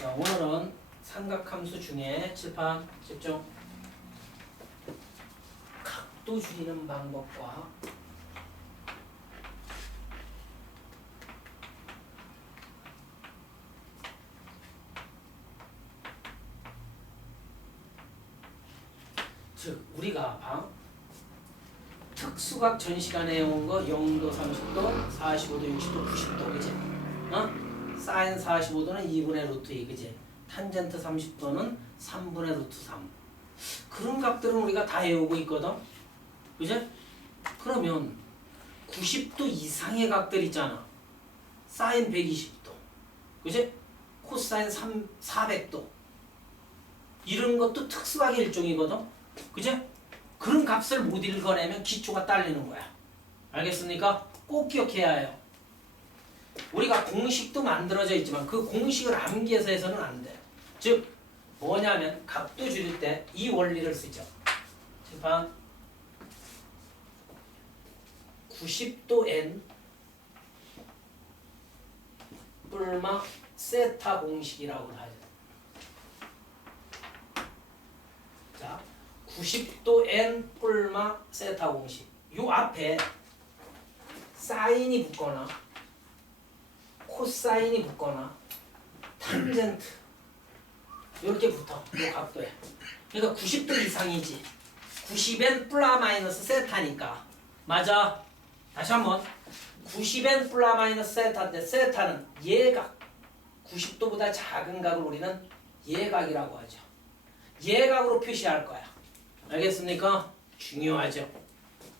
자, 오늘은 삼각함수 중에 칠판 집중. 각도 줄이는 방법과 즉 우리가 특수각 전 시간에 해온 거 0도 30도, 45도, 60도, 90도 그지? 사인 45도는 2분의 루트 2 그지? 탄젠트 30도는 3분의 루트 3. 그런 값들은 우리가 다 외우고 있거든. 그지? 그러면 90도 이상의 각들 있잖아. 사인 120도. 그지? 코사인 400도. 이런 것도 특수각의 일종이거든. 그지? 그런 값을 못 읽어내면 기초가 딸리는 거야. 알겠습니까? 꼭 기억해야 해요. 우리가 공식도 만들어져 있지만 그 공식을 암기해서 해서는 안 돼. 즉 뭐냐면 각도 줄일 때 이 원리를 쓰죠. 칠판 90도 n 뿔마 세타 공식이라고 하죠. 자, 90도 n 뿔마 세타 공식. 요 앞에 사인이 붙거나 코사인이 붙거나 탄젠트 이렇게 붙어. 요 각도에. 그러니까 90도 이상이지. 90n 플라 마이너스 세타니까. 맞아. 다시 한번. 90n 플라 마이너스 세타인데 세타는 예각. 90도보다 작은 각을 우리는 예각이라고 하죠. 예각으로 표시할 거야. 알겠습니까? 중요하죠.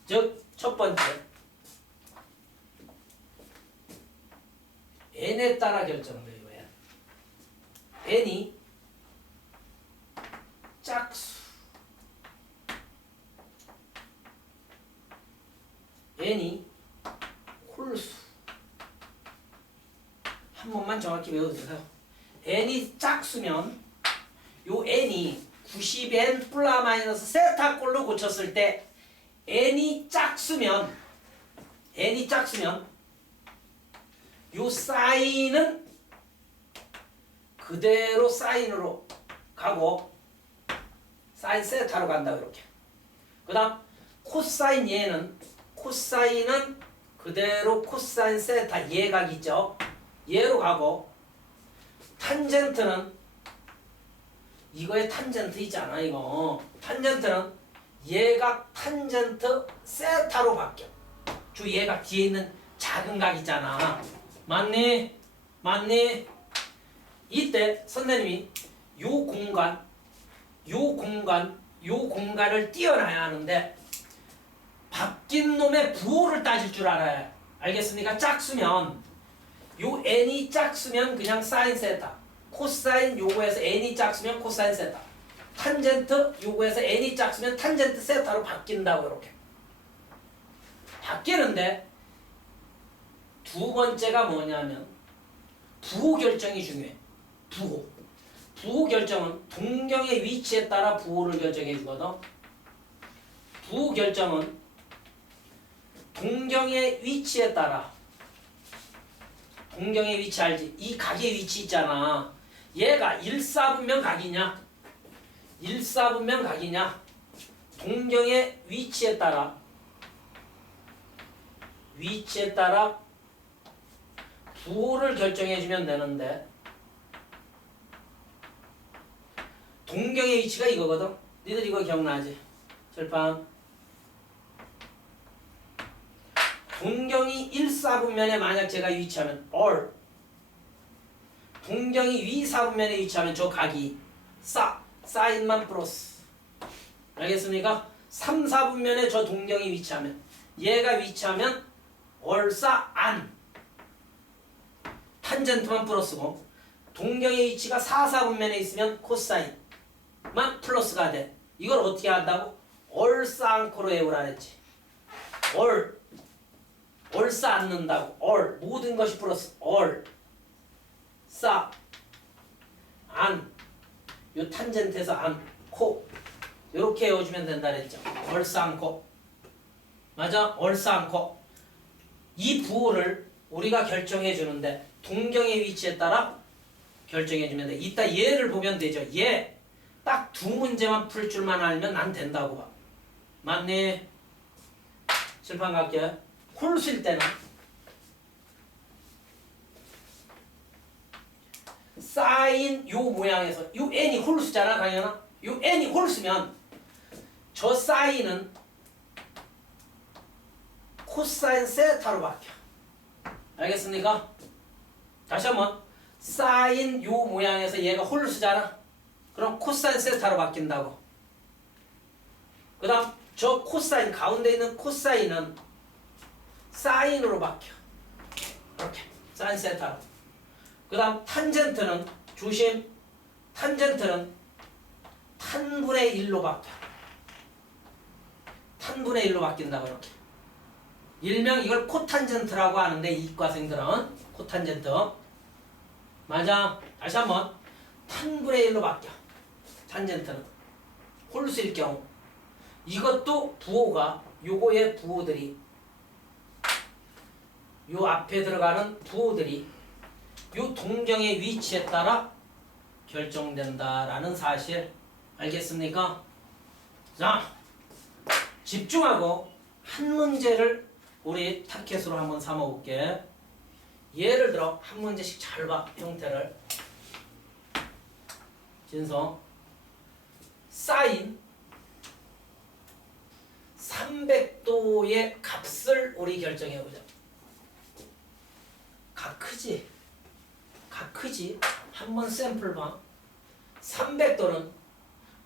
즉, 첫 번째. n에 따라 결정돼요. n이 짝수. n이 홀수. 한 번만 정확히 외워주세요. n이 짝수면 요 n이 90n 플라 마이너스 세타 꼴로 고쳤을 때 n이 짝수면 요 사인은 그대로 사인으로 가고 사인 세타로 간다 이렇게. 그 다음 코사인은 그대로 코사인 세타 예각 있죠. 얘로 가고 탄젠트는 이거에 탄젠트 있잖아. 이거 탄젠트는 예각 탄젠트 세타로 바뀌어. 주 예각 뒤에 있는 작은 각 있잖아. 맞니? 이때 선생님이 요 공간을 띄어놔야 하는데 바뀐 놈의 부호를 따질 줄 알아야. 알겠습니까? 짝수면 요 n이 짝수면 그냥 사인 세타. 코사인 요거에서 n이 짝수면 코사인 세타. 탄젠트 요거에서 n이 짝수면 탄젠트 세타로 바뀐다고 이렇게. 바뀌는데 두 번째가 뭐냐면 부호 결정이 중요해. 부호 결정은 동경의 위치에 따라 부호를 결정해 주거든. 부호 결정은 동경의 위치에 따라. 동경의 위치 알지? 이 각의 위치 있잖아. 얘가 1사분면 각이냐? 1사분면 각이냐? 동경의 위치에 따라 부호를 결정해주면 되는데 동경의 위치가 이거거든. 니들 이거 기억나지? 절판 동경이 1사분면에 만약 제가 위치하면 or 동경이 위사분면에 위치하면 저 각이 사인만 플러스. 알겠습니까? 3사분면에 저 동경이 위치하면 얘가 위치하면 얼싸 안 탄젠트만 플러스고 동경의 위치가 4사분면에 있으면 코사인만 플러스가 돼. 이걸 어떻게 한다고? 얼싸 않고로 외우라 했지. 얼싸 않는다고. 모든 것이 플러스. 안. 요 탄젠트에서 안. 코. 요렇게 외워주면 된다 그랬죠. 얼싸 않고. 맞아? 얼싸 않고. 이 부호를 우리가 결정해 주는데 동경의 위치에 따라 결정해주면 돼. 이따 얘를 보면 되죠. 얘 딱 두 문제만 풀 줄만 알면 난 된다고 봐. 맞니? 칠판 갈게. 홀수일 때는 사인 요 모양에서 요 n이 홀수잖아 당연히. 요 n이 홀수면 저 사인은 코사인 세타로 바뀌어. 알겠습니까? 다시 한번 사인 요 모양에서 얘가 홀수잖아. 그럼 코사인 세타로 바뀐다고. 그 다음 저 코사인 가운데 있는 코사인은 사인으로 바뀌어. 이렇게 사인 세타로. 그 다음 탄젠트는 조심. 탄젠트는 탄분의 1로 바뀌어. 탄분의 1로 바뀐다고 이렇게. 일명 이걸 코탄젠트라고 하는데 이과생들은 코탄젠트. 맞아. 다시 한번 탄분의 1로 바뀌어. 탄젠트는 홀수일 경우. 이것도 부호가 요거의 부호들이 요 앞에 들어가는 부호들이 요 동경의 위치에 따라 결정된다라는 사실 알겠습니까? 자, 집중하고 한 문제를 우리 타켓으로 한번 삼아볼게. 예를 들어 한 문제씩 잘 봐. 형태를. 진성 사인 300도의 값을 우리 결정해보자. 각 크지? 각 크지? 한번 샘플 봐. 300도는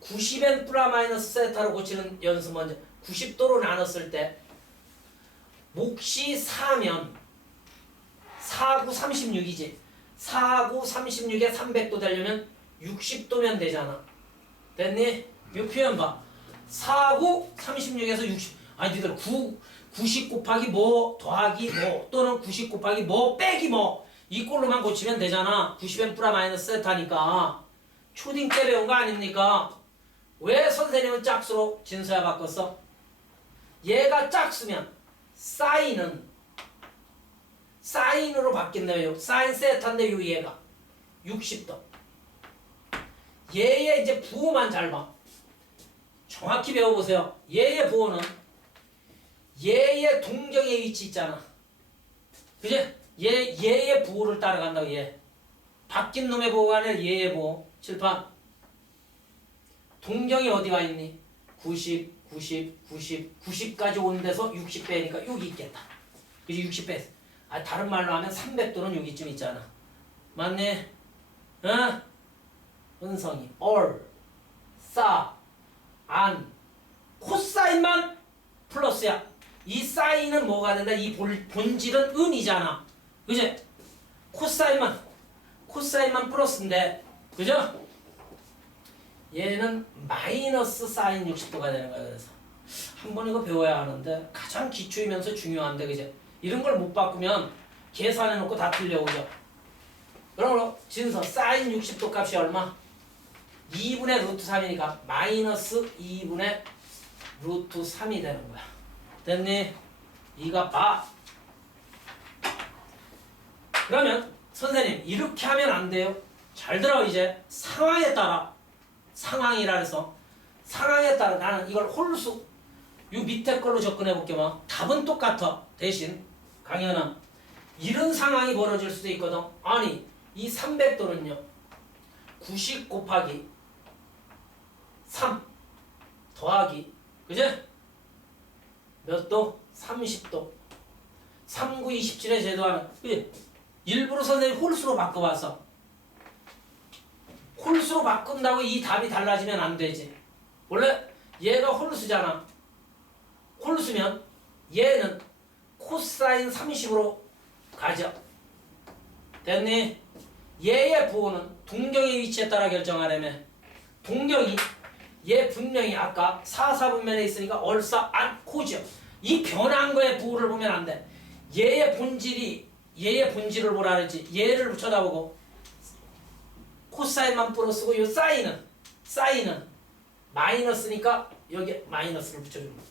90n 플라마이너스 세타로 고치는 연습 먼저. 90도로 나눴을 때 몫이 4면 4, 9, 36이지. 4, 9, 36에 300도 되려면 60도면 되잖아. 됐니? 이 표현 봐. 4, 9, 36에서 60. 아니 니들 90 곱하기 뭐 더하기 뭐 또는 90 곱하기 뭐 빼기 뭐 이 꼴로만 고치면 되잖아. 90n 플라마이너스 세타니까. 초딩 때 배운 거 아닙니까? 왜 선생님은 짝수로 진서야 바꿨어? 얘가 짝수면 사인은 사인으로 바뀐다요. 사인 세타인데 요 얘가 60도. 얘의 이제 부호만 잘 봐. 정확히 배워보세요. 얘의 부호는 얘의 동경의 위치 있잖아. 그지? 얘의 부호를 따라간다고. 얘 바뀐 놈의 부호가 아니라 얘의 부호. 칠판 동경이 어디 와 있니? 90, 90까지 온 데서 60 빼니까 여기 있겠다. 그지? 60 빼. 아, 다른 말로 하면 300도는 여기쯤 있잖아. 맞네? 어? 은성이 얼, 싸, 안, 코사인만 플러스야. 이 사인은 뭐가 된다? 이 본질은 은이잖아. 그지? 코사인만 플러스인데, 그죠? 얘는 마이너스 사인 60도가 되는 거야. 그래서 한 번 이거 배워야 하는데 가장 기초이면서 중요한데, 그지? 이런 걸 못 바꾸면 계산해놓고 다 틀려. 그죠? 그럼 진서 사인 60도 값이 얼마? 2분의 루트 3이니까 마이너스 2분의 루트 3이 되는 거야. 됐니? 이거 봐. 그러면 선생님 이렇게 하면 안 돼요. 잘 들어. 이제 상황에 따라, 상황이라 해서 상황에 따라 나는 이걸 홀수 요 밑에 걸로 접근해 볼게. 뭐 답은 똑같아. 대신 강연아 이런 상황이 벌어질 수도 있거든. 아니 이 300도는요 90 곱하기 3 더하기 그제? 몇 도? 30도. 3, 9, 27에 제도하면 그지? 일부러 선생님이 홀수로 바꿔봤어. 홀수로 바꾼다고 이 답이 달라지면 안 되지. 원래 얘가 홀수잖아. 홀수면 얘는 코사인 30으로 가죠. 됐니? 얘의 부호는 동경의 위치에 따라 결정하려면 동경이 얘 분명히 아까 4, 4분면에 있으니까 얼싸 안 코죠. 이 변한 거의 부호를 보면 안 돼. 얘의 본질을 뭐라 그랬지? 얘를 쳐다보고 코사인만 풀어쓰고 이 사인은 마이너스니까 여기 마이너스를 붙여주는 거야.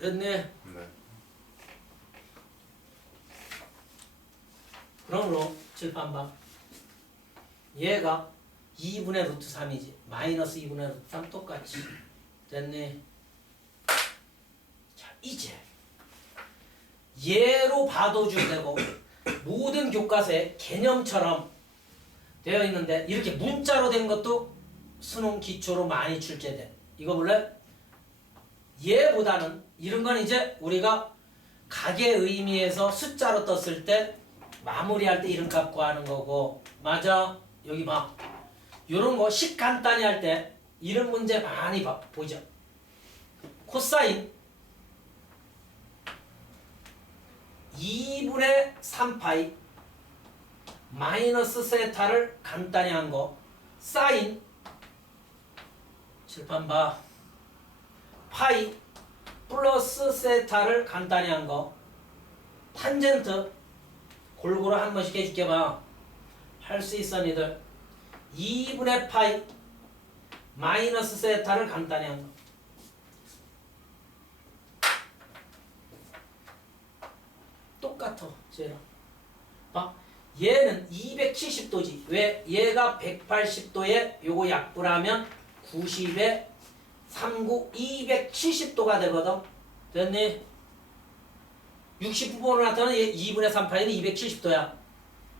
됐네? 네. 그러므로 칠판 봐. 얘가 2분의 루트 3이지. 마이너스 2분의 루트 3 똑같이. 됐니? 자, 이제 얘로 봐도 되고 모든 교과서에 개념처럼 되어 있는데 이렇게 문자로 된 것도 수능 기초로 많이 출제돼. 이거 볼래? 얘보다는 이런 건 이제 우리가 각의 의미에서 숫자로 떴을 때 마무리할 때 이런 값 구하는 거고, 맞아? 여기 봐. 요런 거 식 간단히 할 때 이런 문제 많이 보이죠? 코사인 2분의 3파이 마이너스 세타를 간단히 한 거, 사인 칠판 봐. 파이 플러스 세타를 간단히 한 거, 탄젠트 골고루 한 번씩 해줄게 봐. 할 수 있어 니들. 2분의 파이 마이너스 세타를 간단히 한 거. 똑같아 쟤랑. 봐. 얘는 270도지. 왜? 얘가 180도에 요거 약분하면 90에 39, 270도가 되거든. 됐니? 69번으로 나타나는 얘 2분의 3파이는 270도야.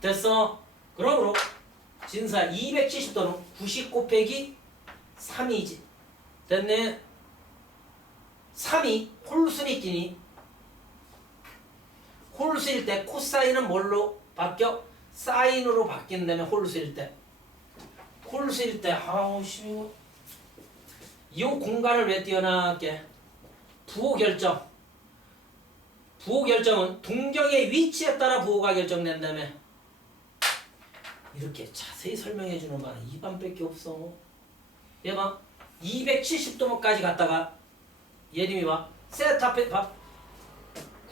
됐어? 그러므로 진사 270도는 90 곱하기 3이지. 됐네? 3이 홀수니 끼니? 홀수일 때 코사인은 뭘로 바뀌어? 사인으로 바뀐다면 홀수일 때. 홀수일 때 아우씨 이 공간을 왜 띄어놨게? 부호 결정. 부호 결정은 동경의 위치에 따라 부호가 결정된다며. 이렇게 자세히 설명해 주는 바는 2반밖에 없어. 얘 봐. 270도까지 갔다가 예림이 봐. 세타 봐.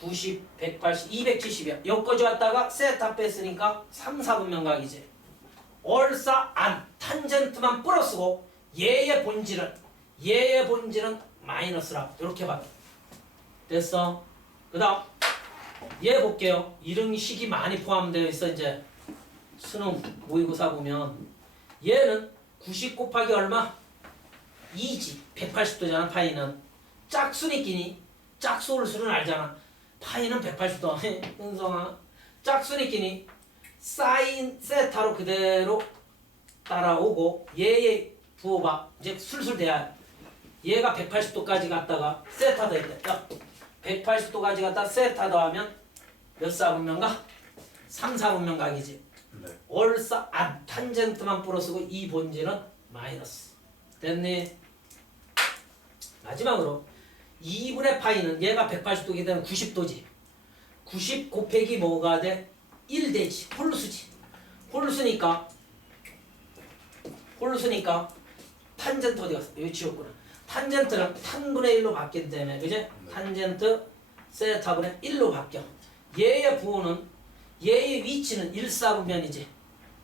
90, 180, 270이야. 여기까지 왔다가 세타 뺐으니까 3, 4분면 각이지. 얼싸 안 탄젠트만 플러스고 얘의 본질은 마이너스라. 이렇게 봐. 됐어? 그 다음 얘 볼게요. 이런 식이 많이 포함되어 있어. 이제 수능 모의고사 보면 얘는 90 곱하기 얼마? 2지. 180도잖아 파이는. 짝수니 끼니? 짝수 홀수는 알잖아. 파이는 180도. 은성아. 짝수니 끼니? 사인 세타로 그대로 따라오고 얘의 부호가 이제 술술 돼야 얘가 180도까지 갔다가 세타 더했대. 야, 180도까지 갔다 세타 더하면 몇 사분면각? 3, 4분면각이지. 네. 얼싸 안 탄젠트만 플러스고 이 본질은 마이너스. 됐니? 마지막으로 2분의 파이는 얘가 180도이기 때문에 90도지. 90 곱하기 뭐가 돼? 1 되지. 홀수지. 홀수니까 탄젠트 어디 갔어? 여기 지웠구나. 탄젠트는 탄분의 1로 바뀌기 때문에 그지? 네. 탄젠트 세타분의 1로 바뀌어. 얘의 부호는 얘의 위치는 1, 4분면이지.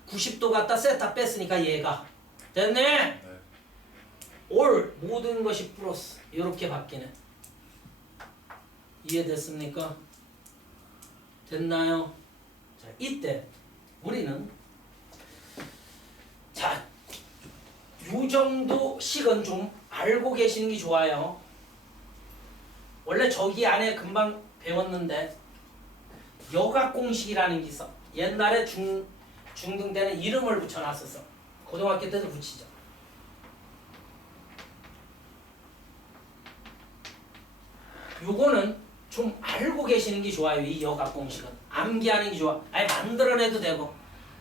90도 갖다 세타 뺐으니까 얘가 됐네? 네. 올 모든 것이 플러스 이렇게 바뀌네. 이해됐습니까? 됐나요? 자, 이때 우리는 자, 요 정도 식은 좀 알고 계시는 게 좋아요. 원래 저기 안에 금방 배웠는데 여각공식이라는 게 있어. 옛날에 중등 때는 이름을 붙여놨었어. 고등학교 때도 붙이죠. 요거는 좀 알고 계시는 게 좋아요. 이 여각공식은 암기하는 게 좋아. 아예 만들어내도 되고.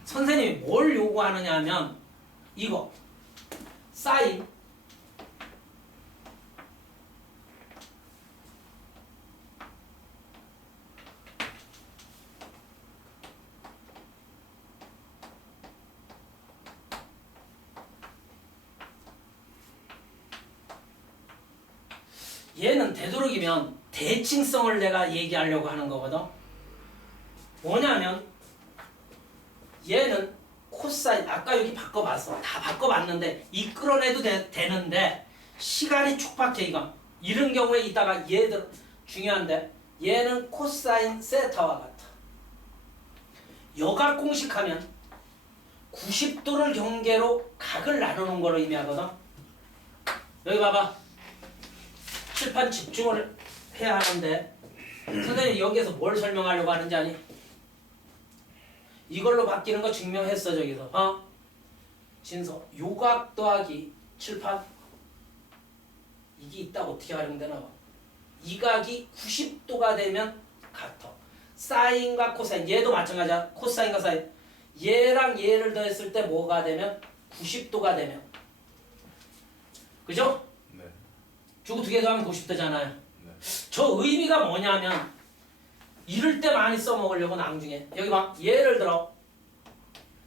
선생님이 뭘 요구하느냐 하면 이거 사인 얘는 되도록이면 대칭성을 내가 얘기하려고 하는 거거든. 뭐냐면 얘는 코사인 아까 여기 바꿔봤어. 다 바꿔봤는데 이끌어내도 되는데 시간이 촉박해. 이거 이런 경우에 있다가 얘들 중요한데 얘는 코사인 세타와 같아. 여각공식 하면 90도를 경계로 각을 나누는 걸로 의미하거든. 여기 봐봐. 칠판 집중을 해야 하는데 선생님이 여기에서 뭘 설명하려고 하는지 아니? 이걸로 바뀌는 거 증명했어 저기서. 진서 요각 더하기 칠판 이게 있다고 어떻게 활용되나 봐. 이 각이 90도가 되면 같아. 사인과 코사인 얘도 마찬가지야. 코사인과 사인 얘랑 얘를 더했을 때 뭐가 되면 90도가 되면 그죠? 네. 요거 두 개 더하면 90도잖아요. 네. 저 의미가 뭐냐면 이럴 때 많이 써먹으려고 나중에 여기 봐. 예를 들어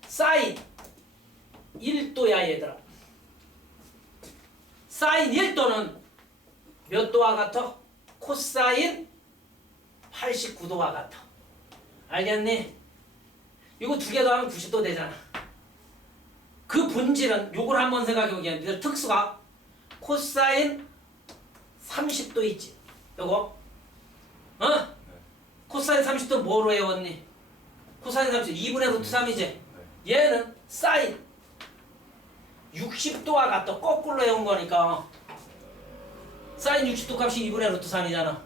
사인 1도야 얘들아. 사인 1도는 몇 도와 같아? 코사인 89도와 같아. 알겠니? 이거 두 개 더하면 90도 되잖아. 그 본질은 요걸 한번 생각해보기엔 니들 특수가 코사인 30도 있지. 요거 코사인 30도 뭐로 외웠니? 코사인 30도 2분의 루트 3이지. 얘는 사인 60도와 같다. 거꾸로 외운 거니까 사인 60도 값이 2분의 루트 3이잖아.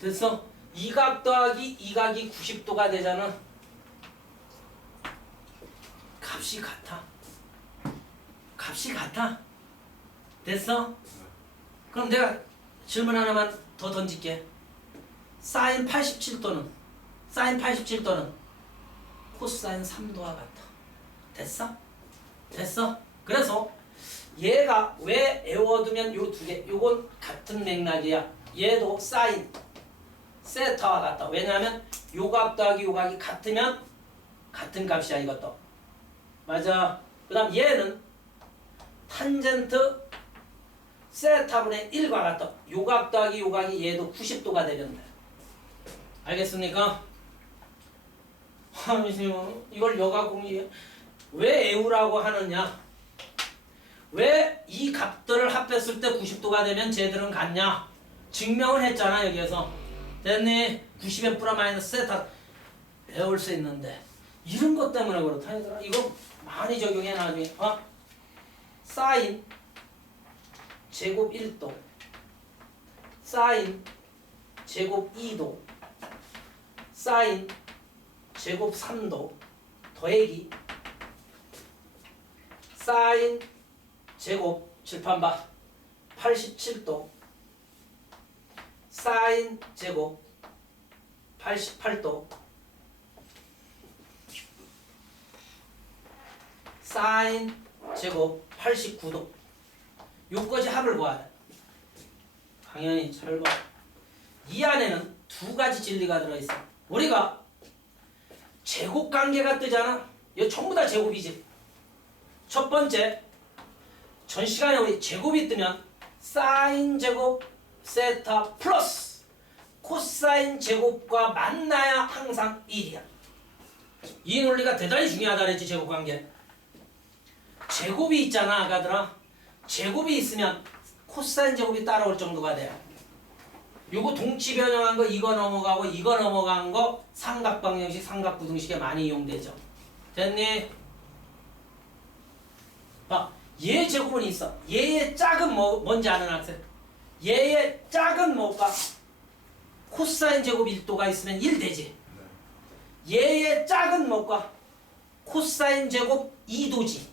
됐어? 이 각 더하기 이 각이 90도가 되잖아. 값이 같아. 값이 같아. 됐어? 그럼 내가 질문 하나만 더 던질게. 사인 87도는 코사인 3도와 같아. 됐어? 됐어? 그래서 얘가 왜 외워두면 요 두 개, 요건 같은 맥락이야. 얘도 사인 세타와 같다. 왜냐하면 요 각 더하기 요 각이 같으면 같은 값이야 이것도. 맞아. 그 다음 얘는 탄젠트 세타분의 1과 같다. 요 각 더하기 요 각이 얘도 90도가 되면 돼. 알겠습니까? 이걸 여가 공이 왜 외우라고 하느냐? 왜 이 값들을 합했을 때 90도가 되면 쟤들은 같냐? 증명을 했잖아 여기에서. 됐니? 90의 플러 마이너스 세타 배울 수 있는데 이런 것 때문에 그렇다 얘들아. 이거 많이 적용해 나중에. 사인 제곱 1도 사인 제곱 2도 사인 제곱 3도 더하기 사인 제곱 칠판 봐 87도 사인 제곱 88도 사인 제곱 89도 요까지 합을 구하래. 당연히 잘 봐. 이 안에는 두 가지 진리가 들어있어. 우리가 제곱 관계가 뜨잖아. 이거 전부 다 제곱이지. 첫 번째 전 시간에 우리 제곱이 뜨면 사인 제곱 세타 플러스 코사인 제곱과 만나야 항상 1이야. 이 논리가 대단히 중요하다 그랬지. 제곱 관계. 제곱이 있잖아 아가들아. 제곱이 있으면 코사인 제곱이 따라올 정도가 돼요. 요거 동치 변형한 거 이거 넘어가고 이거 넘어간 거 삼각방정식 삼각부등식에 많이 이용되죠. 됐니? 봐. 얘 제곱은 있어. 얘의 짝은 뭔지 아는 학생? 얘의 짝은 뭘까? 코사인 제곱 1도가 있으면 1 되지. 얘의 짝은 뭘까? 코사인 제곱 2도지.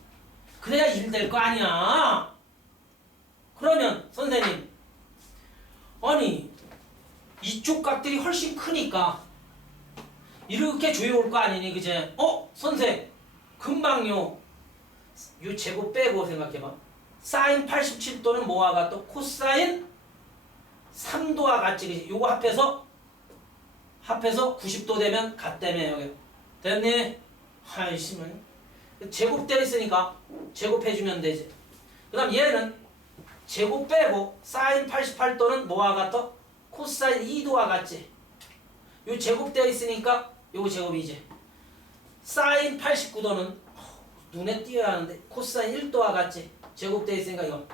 그래야 1 될 거 아니야. 그러면 선생님 아니 이쪽 각들이 훨씬 크니까 이렇게 조여올 거 아니니 그제? 선생 금방요 요 제곱 빼고 생각해봐. 사인 87도는 뭐와 같아? 코사인 3도와 같지. 그치? 요거 합해서 90도 되면 같다며 여기. 됐니? 하이씨면 제곱되어 있으니까 제곱해주면 되지. 그 다음 얘는 제곱 빼고 사인 88도는 뭐와 같아? 코사인 2도와 같지. 요 제곱되어 있으니까 요거 제곱이지. 사인 89도는 눈에 띄어야 하는데 코사인 1도와 같지. 제곱되어 있으니까 이거.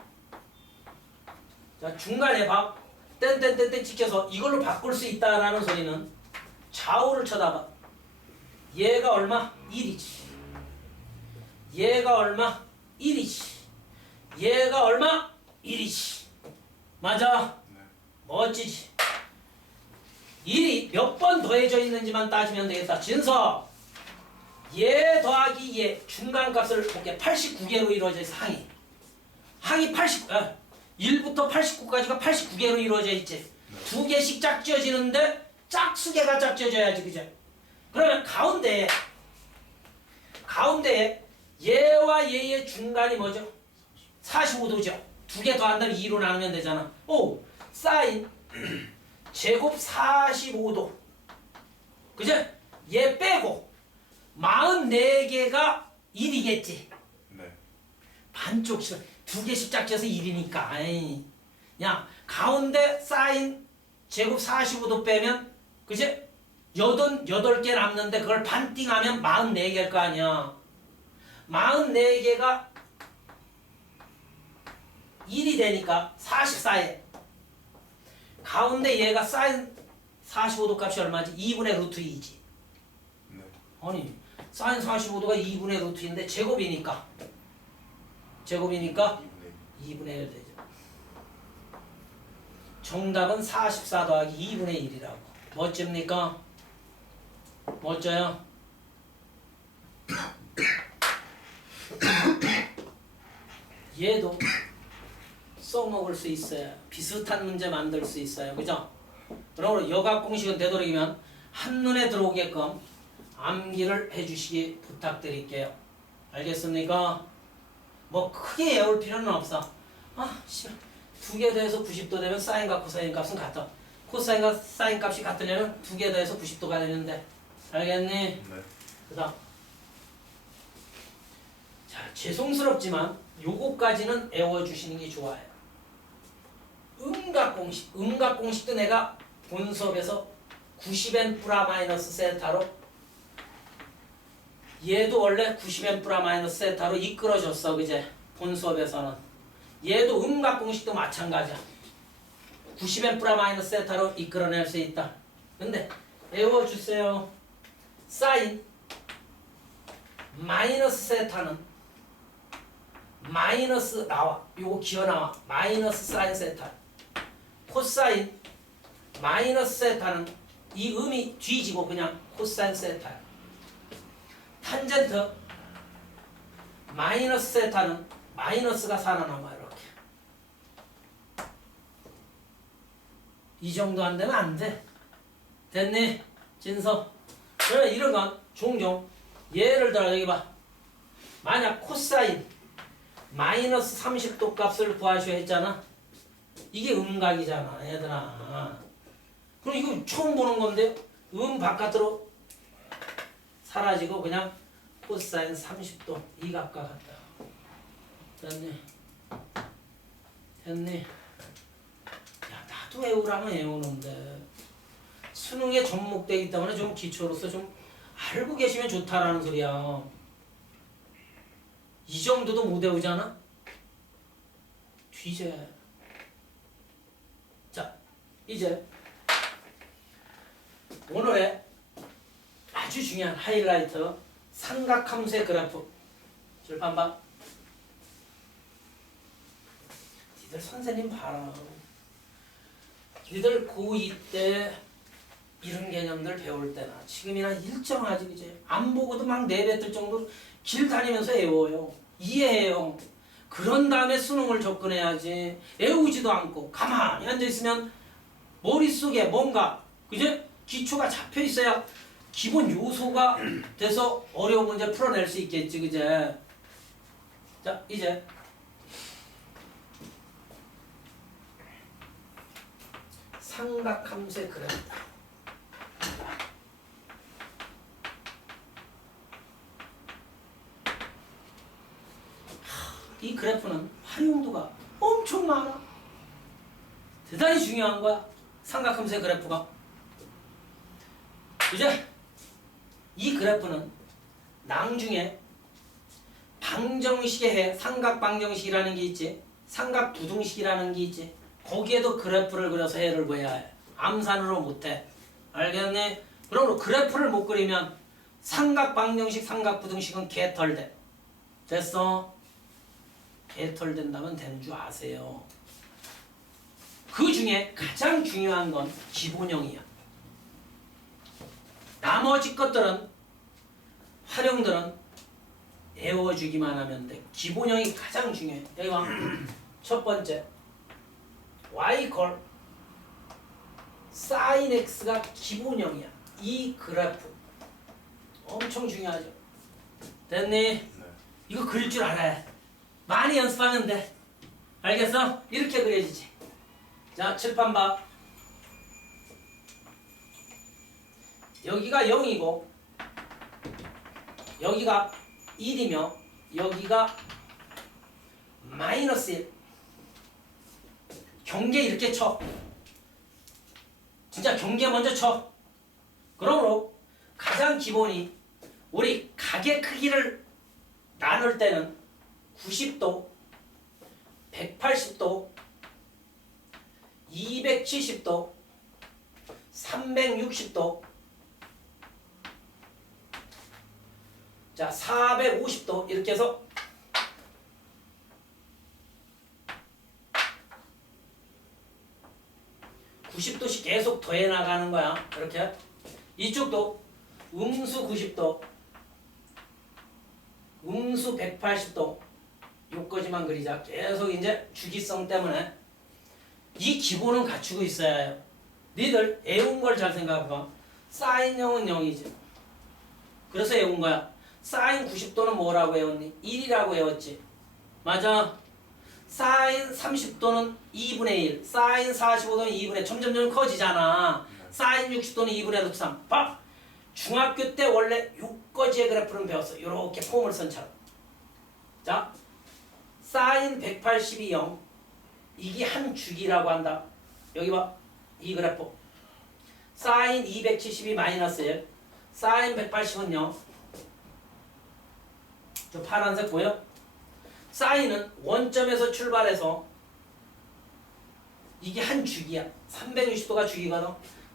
자 중간에 봐. 땡땡땡땡 찍혀서 이걸로 바꿀 수 있다라는 소리는 좌우를 쳐다봐. 얘가 얼마? 1이지. 얘가 얼마? 1이지. 얘가 얼마? 1이지. 맞아? 네. 멋지지. 1이 몇 번 더해져 있는지만 따지면 되겠다. 진서. 얘 더하기 얘 중간값을 볼게. 89개로 이루어져 있어. 항이 1부터 89까지가 89개로 이루어져 있지. 두 개씩 짝지어지는데 짝수개가 짝지어져야지. 그죠? 그러면 가운데에 얘와 얘의 중간이 뭐죠? 45도죠. 두 개 더한다면 2로 나누면 되잖아. 오! 사인 제곱 45도. 그죠? 얘 빼고 44개가 1이겠지. 네. 반쪽씩 두 개씩 짝지어서 1이니까. 아이. 야, 가운데 사인 제곱 45도 빼면 그지? 88개 남는데 그걸 반띵하면 44개일 거 아니야. 44개가 1이 되니까 44에 가운데 얘가 사인 45도 값이 얼마지? 2분의 루트 2지. 네. 아니 사인 45도가 2분의 루트 2인데 제곱이니까 2분의 1 되죠. 정답은 44 더하기 2분의 1이라고. 멋집니까? 멋져요? 얘도 써먹을 수 있어요. 비슷한 문제 만들 수 있어요. 그죠? 그러므로 여각 공식은 되도록이면 한눈에 들어오게끔 암기를 해주시기 부탁드릴게요. 알겠습니까? 뭐 크게 외울 필요는 없어. 두 개 더해서 90도 되면 사인과 코사인 값은 같아. 코사인과 사인 값이 같으려면 두 개 더해서 90도가 되는데. 알겠니? 네. 그 다음. 자, 죄송스럽지만 요거까지는 외워주시는 게 좋아요. 음각공식. 음각공식도 내가 본 수업에서 90n 플라 마이너스 세타로 얘도 원래 90n 플라 마이너스 세타로 이끌어줬어. 그제? 본 수업에서는. 얘도 음각공식도 마찬가지야. 90n 플라 마이너스 세타로 이끌어낼 수 있다. 근데 외워주세요. 사인 마이너스 세타는 마이너스 나와. 요거 기어 나와. 마이너스 사인 세타. 코사인 마이너스 세타는 이 음이 뒤지고 그냥 코사인 세타야. 탄젠트 마이너스 세타는 마이너스가 살아남아. 이렇게. 이 정도 안 되면 안 돼. 됐니? 진서. 그래, 이런 건 종종 예를 들어 여기 봐. 만약 코사인 마이너스 30도 값을 구하셔야 했잖아. 이게 음각이잖아, 얘들아. 그럼 이거 처음 보는 건데 바깥으로 사라지고 그냥 코사인 30도 이 값과 같다. 됐니? 됐니? 야, 나도 외우라면 외우는데 수능에 접목되기 때문에 좀 기초로서 좀 알고 계시면 좋다라는 소리야. 이 정도도 못 외우잖아? 뒤져. 자, 이제 오늘의 아주 중요한 하이라이트 삼각함수의 그래프. 줄판 봐. 니들 선생님 봐라. 니들 고2 때 이런 개념들 배울 때나 지금이나 일정하지. 이제 안 보고도 막 내뱉을 정도로 길 다니면서 외워요. 이해해요. 그런 다음에 수능을 접근해야지. 외우지도 않고 가만히 앉아있으면 머릿속에 뭔가 그제 기초가 잡혀 있어야 기본 요소가 돼서 어려운 문제 풀어낼 수 있겠지. 그제? 자, 이제 삼각함수의 그래프. 이 그래프는 활용도가 엄청 많아. 대단히 중요한 거야. 삼각함수의 그래프가. 이제 이 그래프는 낭중에 방정식의 해, 삼각방정식이라는 게 있지. 삼각부등식이라는 게 있지. 거기에도 그래프를 그려서 해를 구해야 해. 암산으로 못해. 알겠니? 그러므로 그래프를 못 그리면 삼각방정식, 삼각부등식은 개털돼. 됐어? 개털된다면 되는 줄 아세요. 그 중에 가장 중요한 건 기본형이야. 나머지 것들은 활용들은 외워주기만 하면 돼. 기본형이 가장 중요해. 여기 봐. 첫 번째 y 걸 sin x가 기본형이야. 이 그래프 엄청 중요하죠. 됐니? 네. 이거 그릴 줄 알아야 돼. 많이 연습하면 돼. 알겠어? 이렇게 그려지지. 자, 칠판 봐. 여기가 0이고 여기가 1이며 여기가 마이너스 1. 경계 이렇게 쳐. 진짜 경계 먼저 쳐. 그러므로 가장 기본이 우리 각의 크기를 나눌 때는 90도, 180도, 270도, 360도, 자 450도 이렇게 해서 (90도씩) 계속 더해 나가는 거야. 이렇게 이쪽도 음수 90도, 음수 180도 요까지만 그리자. 계속 이제 주기성 때문에 이 기본은 갖추고 있어야 해요. 니들 외운 걸 잘 생각해봐. 사인 0은 0이지. 그래서 외운 거야. 사인 90도는 뭐라고 외웠니? 1이라고 외웠지. 맞아. 사인 30도는 2분의 1, 사인 45도는 2분의 1, 점점 커지잖아. 사인 60도는 2분의 루트 3. 봐! 중학교 때 원래 6거지의 그래프를 배웠어. 요렇게 포물선처럼. 자, 사인 180이 0. 이게 한 주기라고 한다. 여기 봐. 이 그래프. 사인 270이 마이너스 1. 사인 180은 0. 저 파란색 보여? 사인은 원점에서 출발해서 이게 한 주기야. 360도가 주기거든.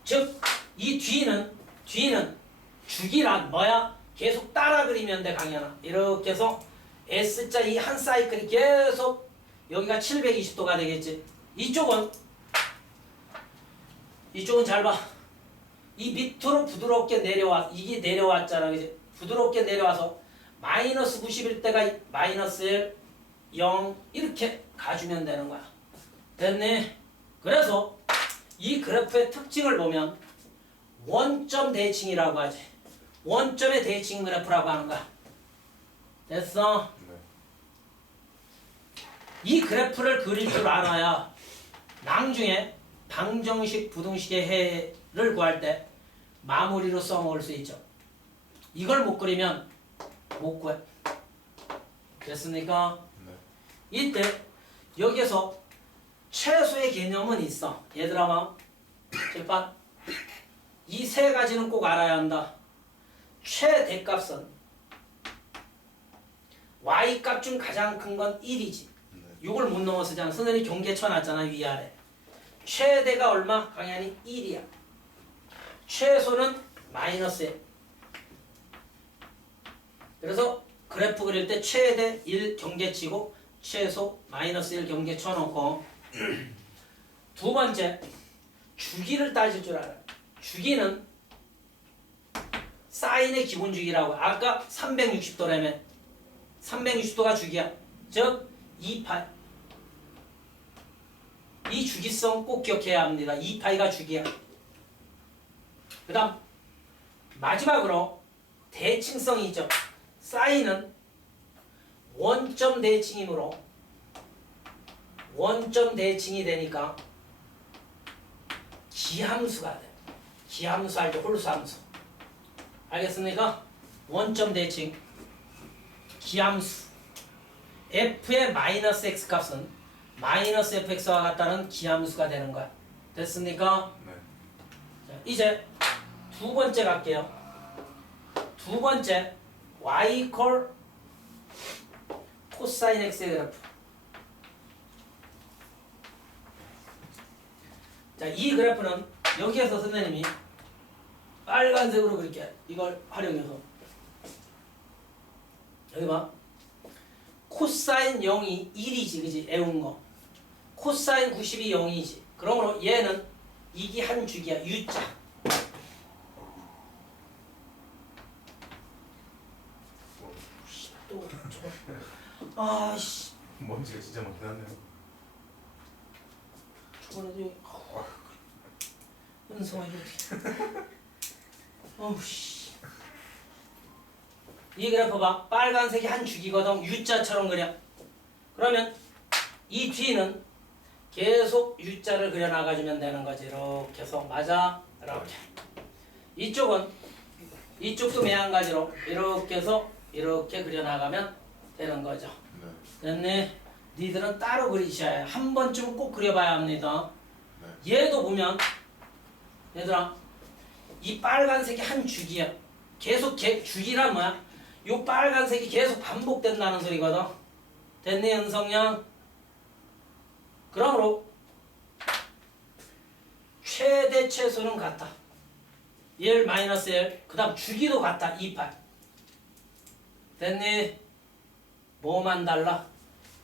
즉, 이 뒤는 주기란 뭐야? 계속 따라 그리면 돼, 강연아. 이렇게 해서 S자 이 한 사이클이 계속 여기가 720도가 되겠지. 이쪽은 잘 봐. 이 밑으로 부드럽게 내려와. 이게 내려왔잖아. 그지? 부드럽게 내려와서 마이너스 90일 때가 마이너스 1, 0 이렇게 가주면 되는 거야. 됐네? 그래서 이 그래프의 특징을 보면 원점 대칭이라고 하지. 원점의 대칭 그래프라고 하는 거야. 됐어? 네. 이 그래프를 그릴 줄 알아야 나중에 방정식, 부등식의 해를 구할 때 마무리로 써먹을 수 있죠. 이걸 못 그리면 못 구해. 됐습니까? 네. 이때 여기에서 최소의 개념은 있어. 얘들아 봐. 칠판. 이 세 가지는 꼭 알아야 한다. 최대값은 y값 중 가장 큰 건 1이지. 네. 이걸 못 넘어서잖아. 선생님이 경계 쳐놨잖아. 위아래. 최대가 얼마? 강연이 1이야. 최소는 마이너스 1. 그래서 그래프 그릴 때 최대 1 경계 치고 최소 마이너스 1 경계 쳐놓고 두 번째 주기를 따질 줄 알아. 주기는 사인의 기본 주기라고. 아까 360도라며. 360도가 주기야. 즉 2파이. 이 주기성 꼭 기억해야 합니다. 2파이가 주기야. 그 다음 마지막으로 대칭성이 있죠. 사인은 원점 대칭이므로 원점 대칭이 되니까 기함수가 돼. 기함수 알죠? 홀수함수. 알겠습니까? 원점 대칭 기함수. f의 마이너스 x 값은 마이너스 fx와 같다는 기함수가 되는 거야. 됐습니까? 네. 자, 이제 두 번째 갈게요. 두 번째 y 이퀄 코사인 x의 그래프. 자, 이 그래프는 여기에서 선생님이 빨간색으로 그릴게. 이걸 활용해서 여기 봐. 코사인 0이 1이지, 그지? 애운 거. 코사인 90이 0이지. 그러므로 얘는 이게 한 주기야. U자. 또 아씨. 먼지가 진짜 많긴 하네요. 저번에도 은성아 이거 어떻게? 어우씨. 이 그래프 봐. 빨간색이 한 주기거든. U자처럼 그려. 그러면 이 뒤는 계속 U자를 그려 나가주면 되는 거지. 이렇게 해서 맞아. 이렇게. 이쪽도 매한가지로 이렇게 해서 이렇게 그려 나가면 되는 거죠. 네. 됐네. 니들은 따로 그리셔야 해. 한 번쯤은 꼭 그려봐야 합니다. 네. 얘도 보면 얘들아 이 빨간색이 한 주기야. 계속 주기란 뭐야? 요 빨간색이 계속 반복된다는 소리거든. 됐니 은성양? 그러므로 최대 최소는 같다. 1 마이너스 1. 그 다음 주기도 같다. 28. 됐니? 뭐만 달라?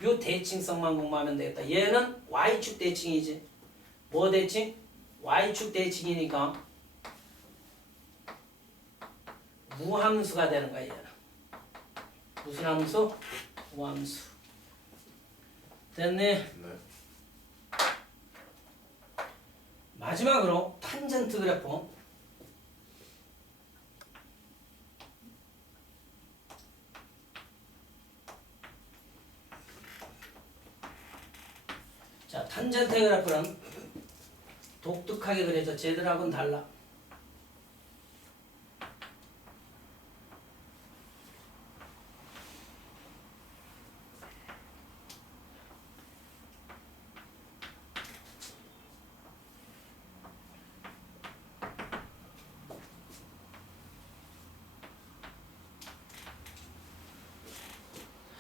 요 대칭성만 공부하면 되겠다. 얘는 Y축 대칭이지. 뭐 대칭? Y축 대칭이니까 무함수가 되는 거야. 얘는. 무슨 함수? 무함수. 됐니? 네. 마지막으로 탄젠트 그래프. 자, 탄젠트 그래프는 독특하게 그려져. 쟤들하고는 달라.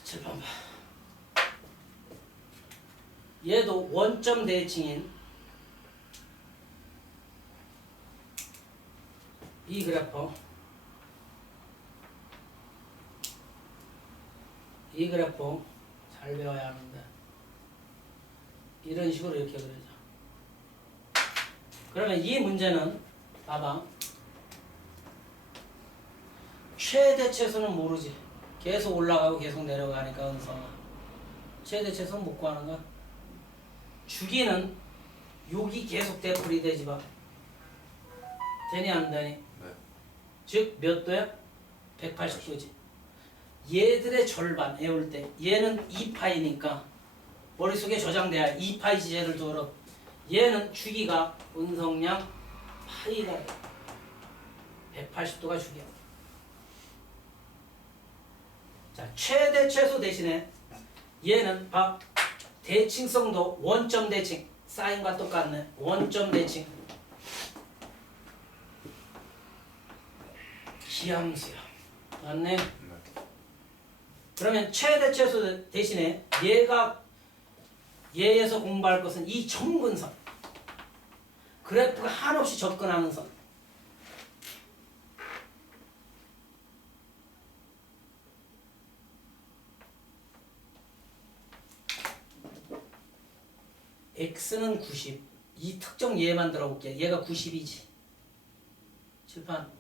칠번 봐. 얘도 원점 대칭인 이 그래프. 이 그래프 잘 배워야 하는데 이런 식으로 이렇게 그려져. 그러면 이 문제는 봐봐. 최대 최소는 모르지. 계속 올라가고 계속 내려가니까 은성아. 최대 최소는 못 구하는 거야. 주기는 여기 계속 되풀이 되지 봐. 되니 안 되니? 네. 즉 몇 도야? 180도지. 얘들의 절반 애울 때 얘는 2파이니까 머릿속에 저장돼야 2파이지 얘를 둬러. 얘는 주기가 운성량 파이가 돼. 180도가 주기야. 자, 최대 최소 대신에 얘는 봐. 대칭성도 원점 대칭. 사인과 똑같네. 원점 대칭. 기함수야. 맞네? 네. 그러면 최대 최소 대신에 얘에서 공부할 것은 이 점근선. 그래프가 한없이 접근하는 선. x는 90. 이 특정 얘만 들어볼게. 얘가 90이지. 칠판.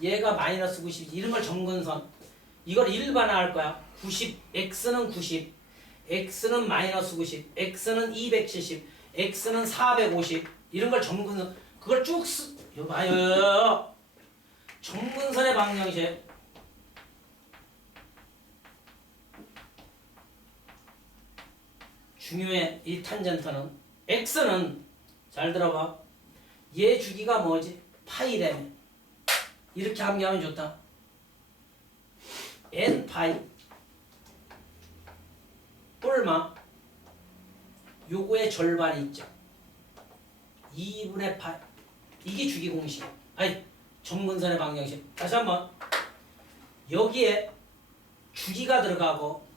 얘가 마이너스 90. 이런 걸 점근선. 이걸 일반화할 거야. 90. x는 90. x는 마이너스 90. x는 270. x는 450. 이런 걸 점근선. 그걸 쭉 이거 봐요. 점근선의 방정식. 중요해. 이 탄젠트는 x는 잘 들어봐. 얘 주기가 뭐지? 파이라며. 이렇게 암기하면 좋다. n 파이 얼마? 요거의 절반이 있죠. 2분의 파이. 이게 주기 공식. 아니 점근선의 방정식. 다시 한번. 여기에 주기가 들어가고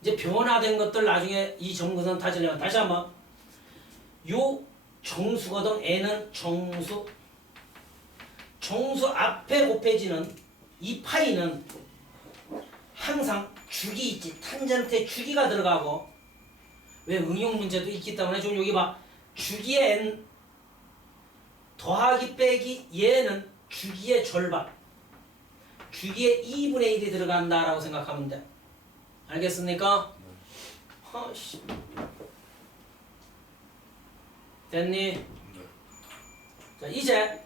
이제 변화된 것들 나중에 이 점근선 타지려면 다시 한번. 요 정수거든. n은 정수. 정수 앞에 곱해지는 이 파이는 항상 주기 있지. 탄젠트에 주기가 들어가고 왜 응용 문제도 있기 때문에 좀 여기 봐. 주기의 n 더하기 빼기 얘는 주기의 절반. 주기의 2분의 1이 들어간다라고 생각하면 돼. 알겠습니까? 허씨. 됐니? 네. 자, 이제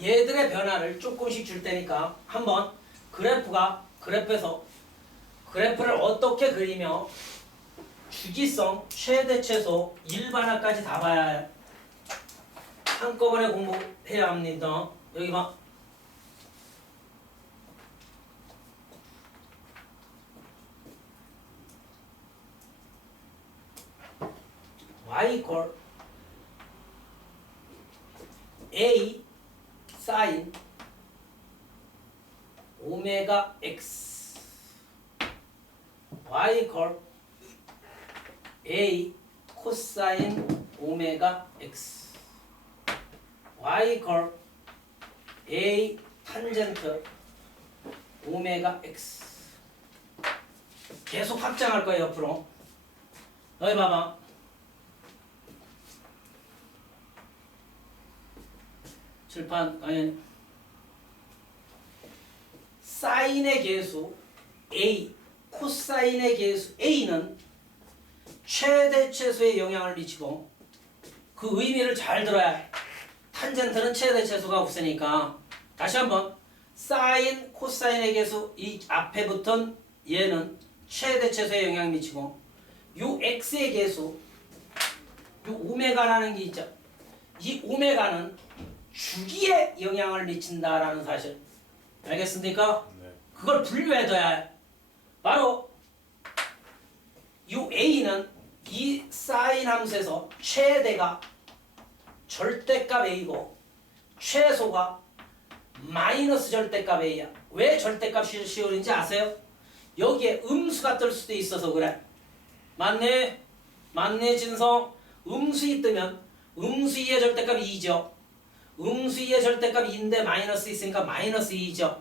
얘들의 변화를 조금씩 줄 테니까 한번 그래프에서 그래프를 어떻게 그리며 주기성, 최대, 최소, 일반화까지 다 봐야 해. 한꺼번에 공부해야 합니다. 여기 봐. y equal a sin 오메가 x y equal a 코사인 오메가 x y equal a 탄젠트 오메가 x 계속 확장할 거예요. 옆으로 여기 봐봐. 칠판 아니 사인의 계수 a 코사인의 계수 a는 최대 최소에 영향을 미치고 그 의미를 잘 들어야 해. 탄젠트는 최대 최소가 없으니까. 다시 한번 사인 코사인의 계수 이 앞에 붙은 얘는 최대 최소에 영향을 미치고 요 x의 계수 요 오메가라는 게 있죠. 이 오메가는 주기에 영향을 미친다라는 사실. 알겠습니까? 네. 그걸 분류해둬야 해. 바로 요 a는 이 사인 함수에서 최대가 절대값 a고 최소가 마이너스 절대값 a야. 왜 절대값 씌우는지 아세요? 여기에 음수가 뜰 수도 있어서 그래. 맞네? 맞네 진성? 음수이 뜨면 음수 2의 절대값이 2죠. 음수 2의 절대값이 2인데 마이너스 있으니까 마이너스 2죠.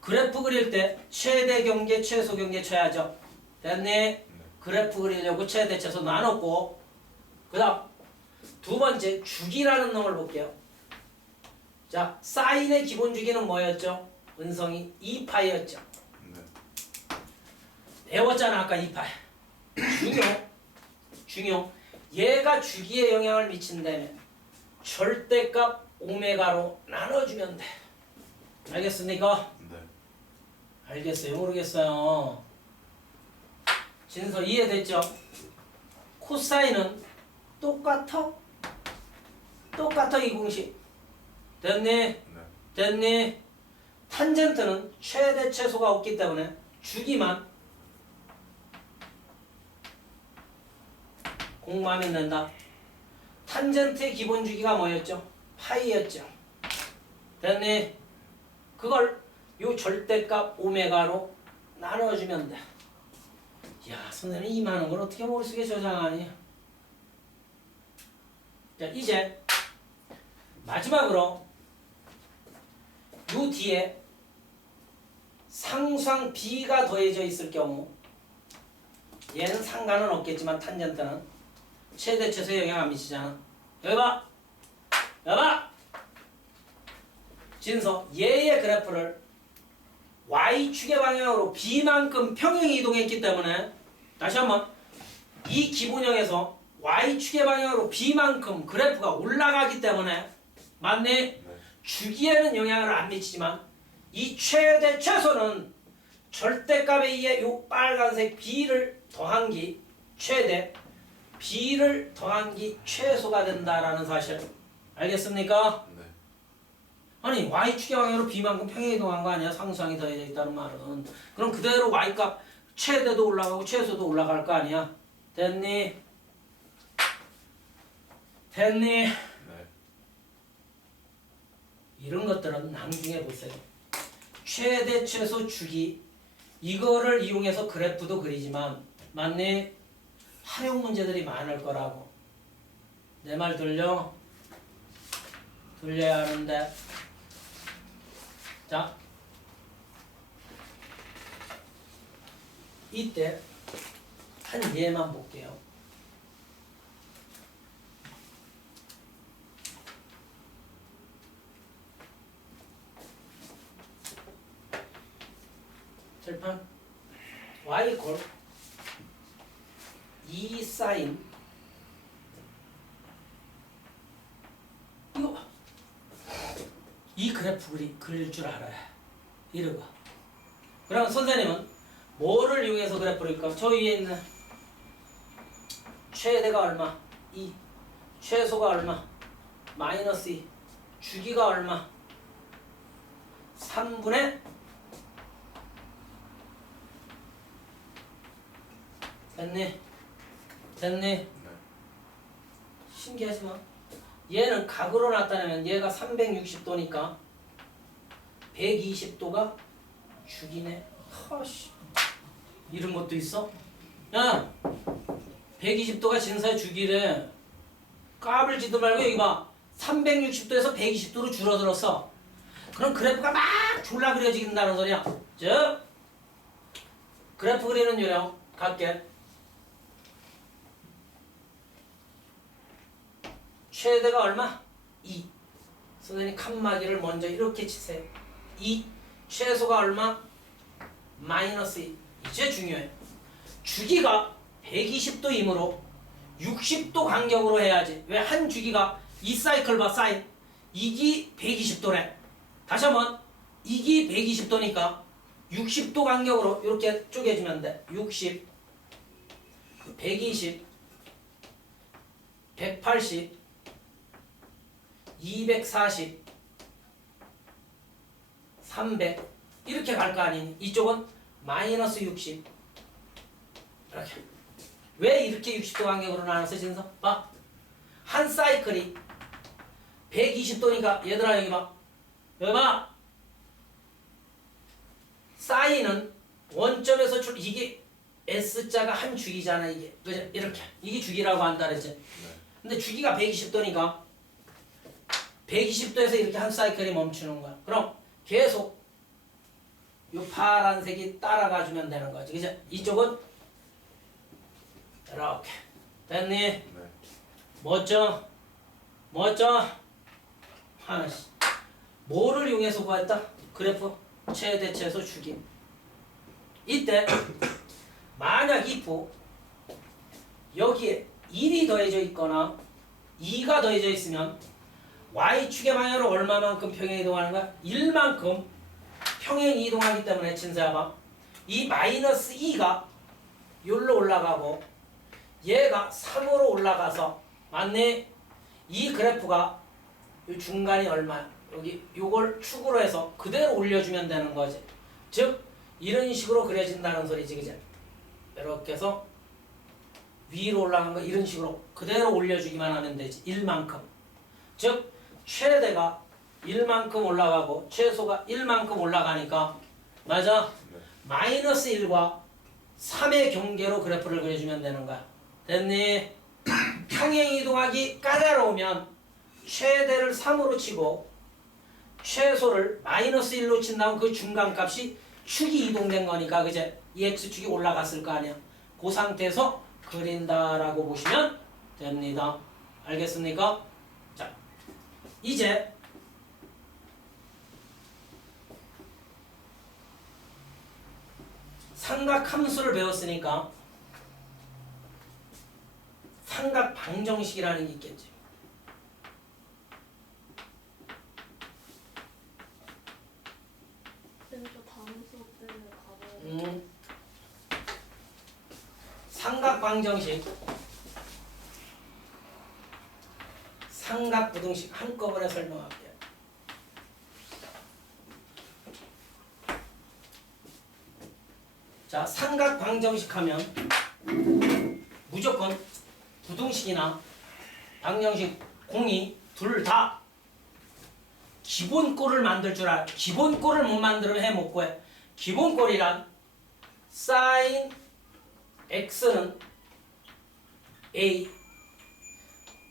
그래프 그릴 때 최대 경계 최소 경계 쳐야죠. 됐니? 그래프 그리려고 최대 최소 나눴고 그 다음 두 번째 주기라는 놈을 볼게요. 자, 사인의 기본 주기는 뭐였죠? 은성이 2파이였죠. 네. 배웠잖아 아까 2파이. 중요. 얘가 주기에 영향을 미친다면 절대값 오메가로 나눠주면 돼. 알겠습니까? 네. 알겠어요? 모르겠어요? 진서 이해됐죠? 코사인은 똑같아 이 공식. 됐니? 네. 됐니? 탄젠트는 최대 최소가 없기 때문에 주기만 공부하면 된다. 탄젠트의 기본 주기가 뭐였죠? 파이였죠. 됐니? 그걸 요 절대값 오메가로 나눠주면 돼. 야, 선생님 이 많은 걸 어떻게 머릿속에 저장하니? 자, 이제 마지막으로 요 뒤에 상수항 b가 더해져 있을 경우 얘는 상관은 없겠지만 탄젠트는 최대 최소에 영향 안 미치잖아. 여기 봐. 진서 얘의 그래프를 y축의 방향으로 b만큼 평행 이동했기 때문에 다시 한번 이 기본형에서 y축의 방향으로 b만큼 그래프가 올라가기 때문에 맞니? 네. 주기에는 영향을 안 미치지만 이 최대 최소는 절대값에 의해 요 빨간색 b를 더한 기 최대 b를 더한 기 최소가 된다라는 사실. 알겠습니까? 네. 아니 y축의 방향으로 b만큼 평행 이동한 거 아니야? 상수항이 더해져 있다는 말은. 그럼 그대로 y값 최대도 올라가고 최소도 올라갈 거 아니야? 됐니? 네. 이런 것들은 나중에 보세요. 최대 최소 주기 이거를 이용해서 그래프도 그리지만 맞니? 활용 문제들이 많을 거라고. 내 말 들려? 들려야 하는데. 자, 이때 한 예만 볼게요. 칠판 y 이퀄 2 사인 이거 이 그래프 그릴 줄 알아야 이러고. 그럼 선생님은 뭐를 이용해서 그래프를 그릴까? 저 위에 있는 최대가 얼마? 2 최소가 얼마? 마이너스 2 주기가 얼마? 3분의 됐니? 됐니? 네. 신기하지 마. 얘는 각으로 나타내면 얘가 360도니까 120도가 주기네. 허씨. 이런 것도 있어? 야! 120도가 진사의 주기래. 까불지도 말고 여기 봐. 360도에서 120도로 줄어들었어. 그럼 그래프가 막 졸라 그려진다는 소리야. 즉 그래프 그리는 요령 갈게. 최대가 얼마? 2. 선생님 칸막이를 먼저 이렇게 치세요. 2. 최소가 얼마? 마이너스 2. 이제 중요해. 주기가 120도이므로 60도 간격으로 해야지. 왜? 한 주기가 이 사이클 봐. 사인. 이기 120도래. 다시 한번 이기 120도니까 60도 간격으로 이렇게 쪼개주면 돼. 60 120 180 240 300 이렇게 갈 거 아니니? 이쪽은 마이너스 60 이렇게. 왜 이렇게 60도 간격으로 나눠서 진서? 봐. 한 사이클이 120도니까 얘들아 여기 봐. 여기 봐. 사인은 원점에서 이게 S자가 한 주기잖아 이게. 그죠? 이렇게. 이게 주기라고 한다 그랬지. 네. 근데 주기가 120도니까 120도에서 이렇게 한 사이클이 멈추는 거야. 그럼 계속 이 파란색이 따라가 주면 되는 거지. 그죠? 이쪽은 이렇게. 됐니? 네. 멋져? 멋져? 하나씩. 뭐를 이용해서 구했다? 그래프 최대 최소 주기. 이때 만약 if 여기에 1이 더해져 있거나 2가 더해져 있으면 y축의 방향으로 얼마만큼 평행 이동하는 거야? 1만큼 평행 이동하기 때문에 진짜야 봐. 이 마이너스 2가 여기로 올라가고 얘가 3으로 올라가서 맞네? 이 그래프가 이 중간이 얼마야? 여기 요걸 축으로 해서 그대로 올려주면 되는 거지. 즉 이런 식으로 그려진다는 소리지. 그죠? 이렇게 해서 위로 올라간 거 이런 식으로 그대로 올려주기만 하면 되지. 1만큼. 즉 최대가 1만큼 올라가고 최소가 1만큼 올라가니까 맞아? 네. 마이너스 1과 3의 경계로 그래프를 그려주면 되는 거야. 됐니? 평행 이동하기 까다로우면 최대를 3으로 치고 최소를 마이너스 1로 친 다음 그 중간값이 축이 이동된 거니까 그제 이 x축이 올라갔을 거 아니야. 그 상태에서 그린다라고 보시면 됩니다. 알겠습니까? 자, 이제 삼각 함수를 배웠으니까 삼각 방정식이라는 게 있겠지. 쌤, 저 다음 수업 때문에 가봐야 돼. 삼각 방정식, 삼각 부등식 한꺼번에 설명할게요. 자, 삼각 방정식 하면 무조건 부등식이나 방정식 공이 둘 다 기본꼴을 만들 줄 알아. 기본꼴을 못 만들면 해 못 구해. 기본꼴이란 사인 x는 a,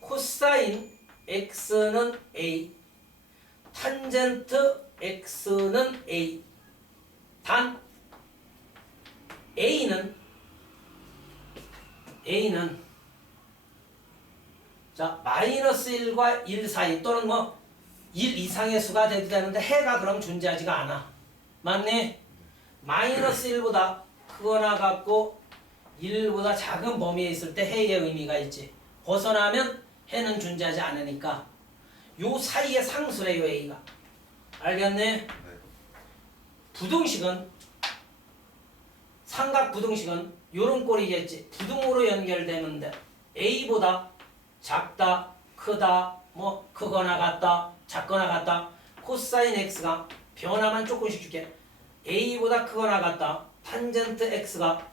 코사인 x는 a, 탄젠트 x는 a. 단 a는 A는 자 마이너스 1과 1 사이 또는 뭐 1 이상의 수가 돼도 되는데 해가 그럼 존재하지가 않아. 맞니? 마이너스 1보다 크거나 같고 1보다 작은 범위에 있을 때 해의 의미가 있지. 벗어나면 해는 존재하지 않으니까 요 사이의 상수래요 A가. 알겠네? 네. 부등식은 삼각 부등식은 요런 꼴이겠지. 부등으로 연결되면 돼. A보다 작다, 크다, 뭐 크거나 같다, 작거나 같다. 코사인 X가 변화만 조금씩 줄게. A보다 크거나 같다. 탄젠트 X가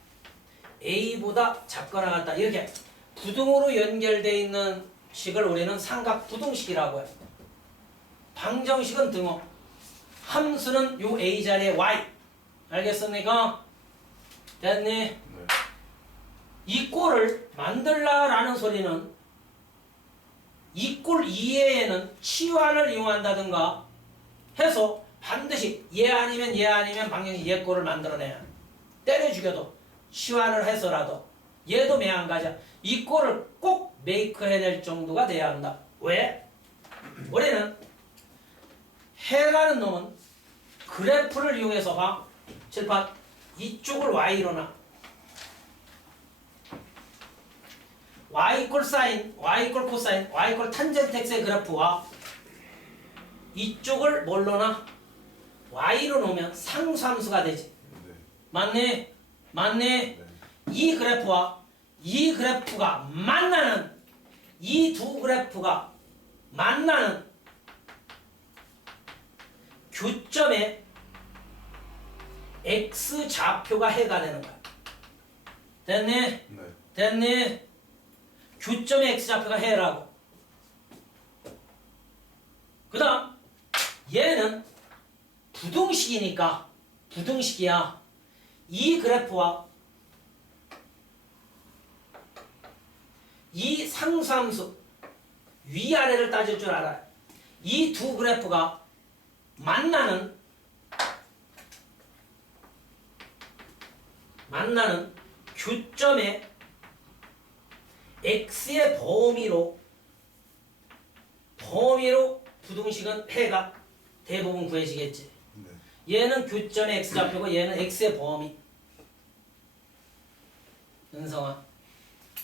A보다 작거나 같다. 이렇게 부등으로 연결되어 있는 식을 우리는 삼각 부등식이라고 해. 방정식은 등호. 함수는 요 A 자리에 Y. 알겠습니까? 됐니? 네. 이 꼴을 만들라라는 소리는 이 꼴 이외에는 치환을 이용한다든가 해서 반드시 얘 아니면 방정식 얘 꼴을 만들어내야 해. 때려 죽여도 치환을 해서라도 얘도 매한가자 이 꼴을 꼭 메이크 해낼 정도가 돼야 한다. 왜? 우리는 해라는 놈은 그래프를 이용해서 봐. 칠판 이쪽을 y로 나 y 이퀄 사인, y 이퀄 코사인, y 이퀄 탄젠트 x의 그래프와 이쪽을 뭘로 나? y로 놓으면 상수함수가 되지. 네. 맞니? 맞니? 네. 이 그래프와 이 그래프가 만나는 이 두 그래프가 만나는 교점에 x 좌표가 해가 되는 거야. 됐니? 네. 됐니? 교점의 x 좌표가 해라고. 그 다음 얘는 부등식이니까 부등식이야. 이 그래프와 이 상수함수 위아래를 따질 줄 알아요. 이 두 그래프가 만나는 교점의 x의 범위로 부등식은 해가 대부분 구해지겠지. 네. 얘는 교점의 x 좌표고 얘는 x의 범위. 은성아.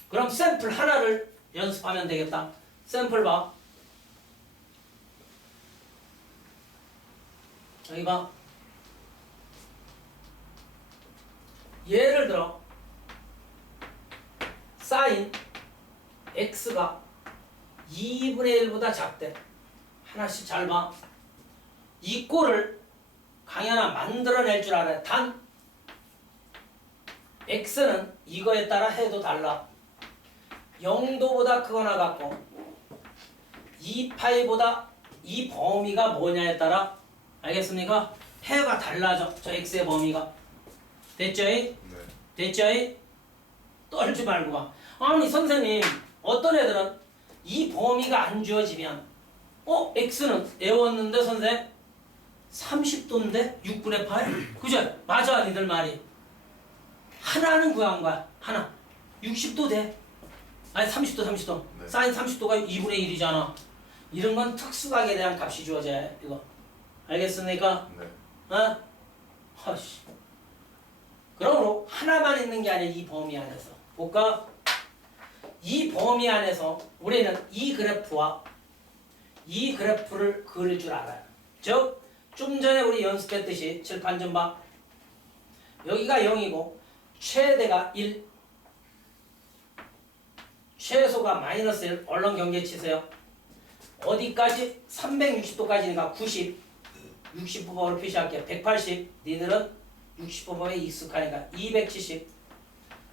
그럼 샘플 하나를 연습하면 되겠다. 샘플 봐. 여기 봐. 예를 들어 사인 x가 2분의 1보다 작대. 하나씩 잘 봐. 이 꼴을 강연아 만들어낼 줄 알아요. 단 x는 이거에 따라 해도 달라. 0도보다 크거나 같고 2파이보다 이 범위가 뭐냐에 따라 알겠습니까? 해가 달라져. 저 x의 범위가. 됐죠? 네. 됐죠? 떨지 말고 봐. 아니 선생님 어떤 애들은 이 범위가 안 주어지면 x는 외웠는데 선생 30도인데 6분의 8? 그죠? 맞아 니들 말이. 하나는 구한 거야. 하나. 60도 돼. 아니 30도. 네. 사인 30도가 2분의 1이잖아. 이런 건 특수각에 대한 값이 주어져야 해. 이거. 알겠습니까? 네. 어? 허씨. 그러므로 하나만 있는 게 아니라 이 범위 안에서. 볼까? 이 범위 안에서 우리는 이 그래프와 이 그래프를 그릴 줄 알아요. 즉, 좀 전에 우리 연습했듯이 칠판 좀 봐. 여기가 0이고 최대가 1, 최소가 마이너스 1. 얼른 경계 치세요. 어디까지? 360도까지니까 90, 60분법으로 표시할게요. 180, 니들은 60분법에 익숙하니까 270,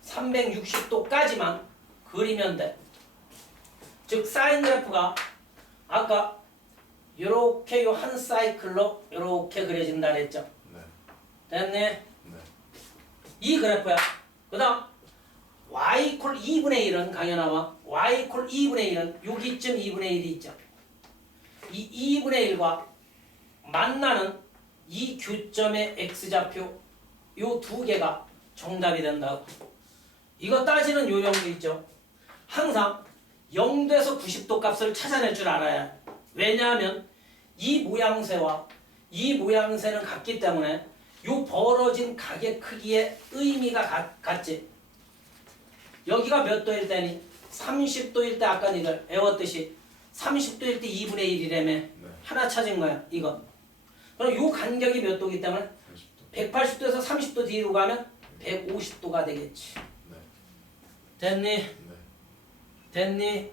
360도까지만 그리면 돼. 즉 사인 그래프가 아까 요렇게 요 한 사이클로 요렇게 그려진다 그랬죠. 네. 됐네? 네. 이 그래프야. 그 다음 y 이퀄 2분의 1은 강연아와 y 이퀄 2분의 1은 여기쯤 2분의 1이 있죠. 이 2분의 1과 만나는 이 교점의 x좌표 요 두 개가 정답이 된다고. 이거 따지는 요령도 있죠. 항상 0도에서 90도 값을 찾아낼 줄 알아야. 왜냐하면 이 모양새와 이 모양새는 같기 때문에 요 벌어진 각의 크기의 의미가 같지. 여기가 몇 도일 때니? 30도일 때 아까 니들 외웠듯이 30도일 때 2분의 1이라며. 네. 하나 찾은 거야. 이거. 그럼 요 간격이 몇 도기 때문에 30도. 180도에서 30도 뒤로 가면 150도가 되겠지. 네. 됐니? 네. 됐니?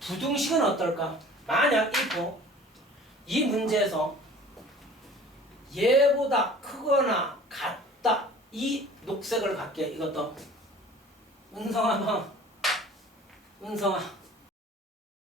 부등식은 어떨까? 만약 이 문제에서 얘보다 크거나 같다. 이 녹색을 갖게. 이것도 은성아 너 은성아